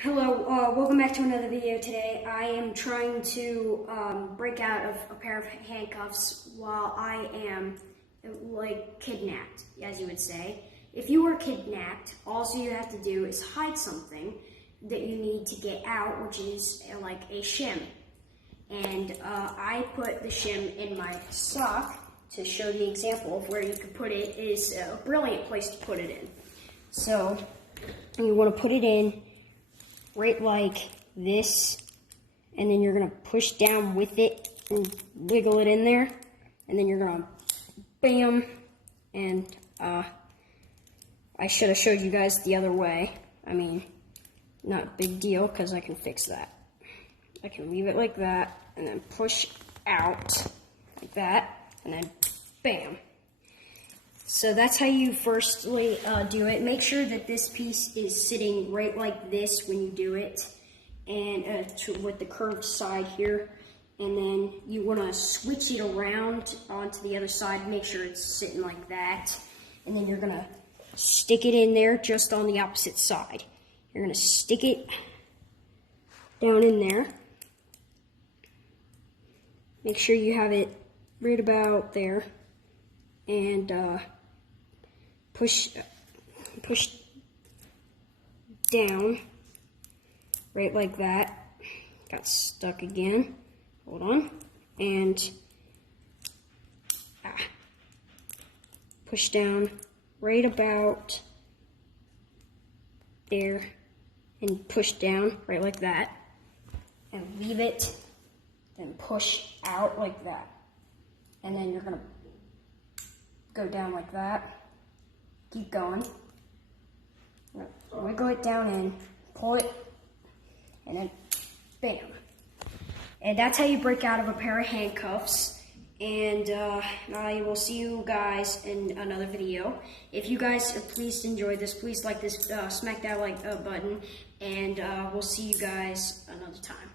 Hello, welcome back to another video today. I am trying to break out of a pair of handcuffs while I am kidnapped, as you would say. If you were kidnapped, all you have to do is hide something that you need to get out, which is like a shim. And I put the shim in my sock to show the example of where you could put it. It is a brilliant place to put it in. So you want to put it in right like this, and then you're gonna push down with it and wiggle it in there, and then you're gonna bam, and I should have showed you guys the other way. I mean, not a big deal because I can fix that. I can leave it like that and then push out like that, and then bam. So that's how you firstly do it. Make sure that this piece is sitting right like this when you do it, and with the curved side here. And then you want to switch it around onto the other side. Make sure it's sitting like that. And then you're going to stick it in there just on the opposite side. You're going to stick it down in there. Make sure you have it right about there. And push down, right like that. Got stuck again. Hold on. And push down right about there, and push down right like that, and leave it, then push out like that. And then you're gonna go down like that. Keep going. Wiggle it down in, pull it, and then bam. And that's how you break out of a pair of handcuffs. And I will see you guys in another video. If you guys please enjoy this, please like this, smack that like button, and we'll see you guys another time.